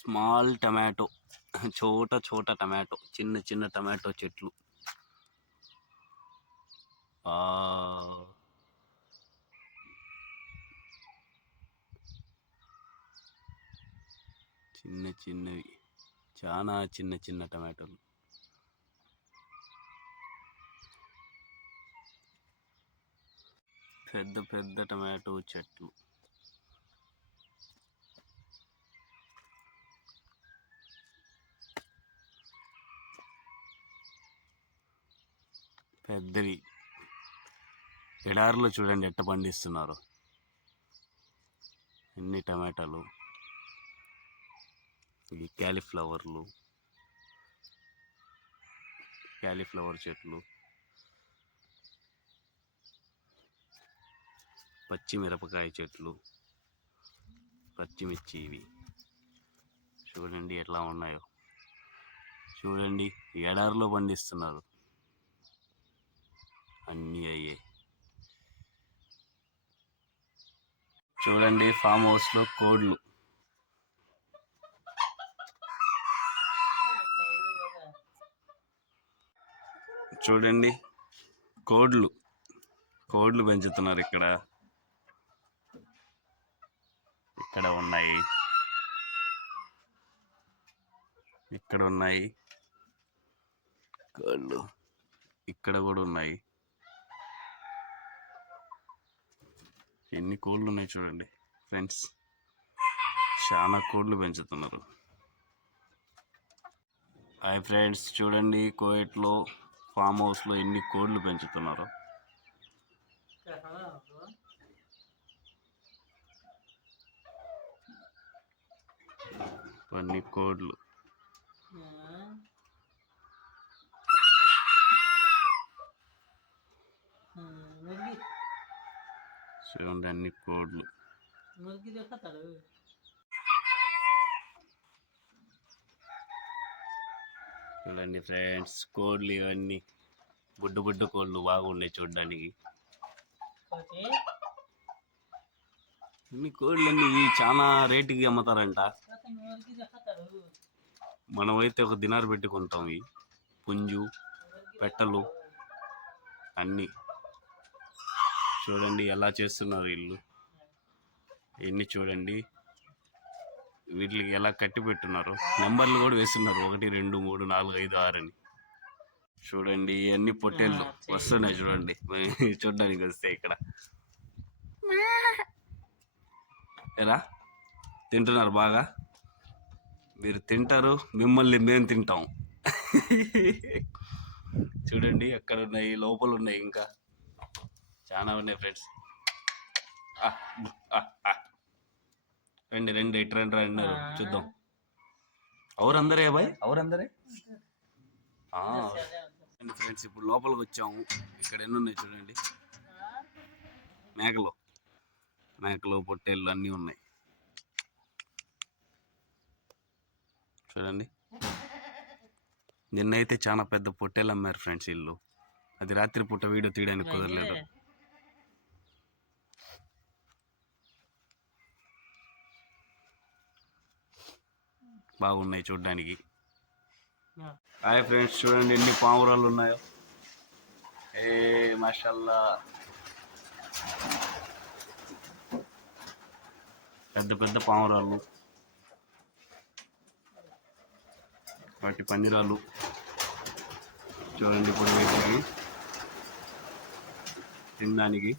Small tomato, చోట చోట tomato, చిన్న చిన్న టమాటో చెట్లు. చిన్న చిన్నవి, చాలా చిన్న చిన్న టమాటోలు. పెద్ద పెద్ద టమాటో చెట్లు. పెద్దవి. ఎడారిలో చూడండి ఎట్ట పండిస్తున్నారు ఎన్ని టమాటాలు. ఇవి క్యాలీఫ్లవర్ చెట్లు, పచ్చిమిరపకాయ చెట్లు, పచ్చిమిర్చి. ఇవి చూడండి ఎట్లా ఉన్నాయో. చూడండి ఎడారిలో పండిస్తున్నారు అన్నీ అయ్యే. చూడండి ఫామ్ హౌస్లో కోళ్ళు. చూడండి కోళ్ళు పెంచుతున్నారు. ఇక్కడ ఉన్నాయి, ఇక్కడ ఉన్నాయి కోళ్ళు. ఇక్కడ కూడా ఉన్నాయి. ఎన్ని కోళ్ళు ఉన్నాయి చూడండి ఫ్రెండ్స్. చాలా కోళ్ళు పెంచుతున్నారు. హాయ్ ఫ్రెండ్స్, చూడండి కోయట్లో ఫామ్ హౌస్లో ఎన్ని కోళ్ళు పెంచుతున్నారు. అన్ని కోళ్ళు. చూడండి అన్ని కోళ్ళు. చూడండి ఫ్రెండ్స్ కోళ్ళు. ఇవన్నీ బుడ్డ కోళ్ళు బాగున్నాయి చూడడానికి. ఇన్ని కోళ్ళన్నీ చాలా రేటుకి అమ్ముతారంట. మనమైతే ఒక దినారు పెట్టుకుంటాం. ఈ పుంజు, పెట్టలు అన్నీ చూడండి ఎలా చేస్తున్నారు వీళ్ళు. ఎన్ని చూడండి వీటికి ఎలా కట్టి పెట్టున్నారు. నెంబర్లు కూడా వేస్తున్నారు, 1 2 3 4 5 6 అని. చూడండి ఇవన్నీ పొట్టేళ్ళు వస్తున్నాయి చూడండి. చూడడానికి వస్తే ఇక్కడ ఎలా తింటున్నారు బాగా. మీరు తింటారు, మిమ్మల్ని మేము తింటాం. చూడండి అక్కడ ఉన్నాయి, లోపల ఉన్నాయి, ఇంకా చాలా ఉన్నాయి ఫ్రెండ్స్. రండి ఇటు రండి చూద్దాం. అవరందరే బాయ్, అవరందరే ఫ్రెండ్స్. ఇప్పుడు లోపలికి వచ్చాము. ఇక్కడ ఎన్ని ఉన్నాయి చూడండి. మేకలు, పొట్టేళ్ళు అన్నీ ఉన్నాయి చూడండి. నిన్నైతే చాలా పెద్ద పొట్టేళ్ళు అమ్మారు ఫ్రెండ్స్ వీళ్ళు. అది రాత్రి పూట వీడియో తీయడానికి కుదరలేదు. బాగున్నాయి చూడడానికి. హాయ్ ఫ్రెండ్స్, చూడండి ఎన్ని పావురాలు ఉన్నాయో. మాషాల్లా, పెద్ద పావురాలు, వాటి పందిరాలు చూడండి. ఇప్పుడు వీటికి తినడానికి